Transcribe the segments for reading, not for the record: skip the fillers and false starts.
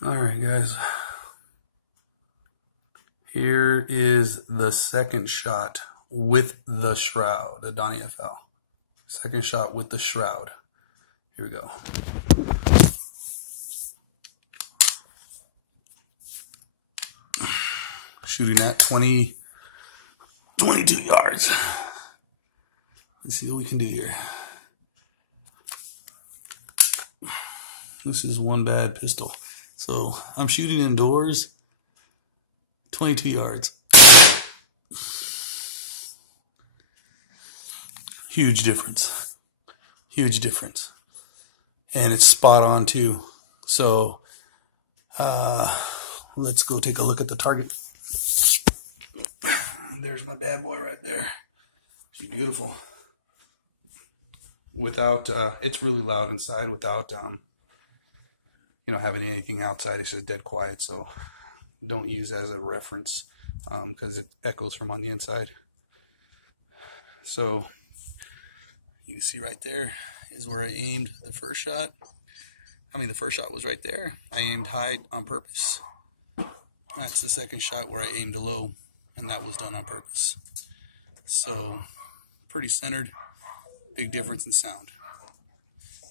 Alright guys, here is the second shot with the shroud, the Donnie FL. Second shot with the shroud. Here we go. Shooting at 22 yards. Let's see what we can do here. This is one bad pistol. So I'm shooting indoors, 22 yards. Huge difference. Huge difference. And it's spot on too. So let's go take a look at the target. There's my bad boy right there. She's beautiful. Without, it's really loud inside without, having anything outside. It's just dead quiet, so don't use it as a reference because it echoes from on the inside. So you can see right there is where I aimed the first shot. The first shot was right there. I aimed high on purpose. That's the second shot where I aimed low, and that was done on purpose. So pretty centered, big difference in sound.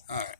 All right.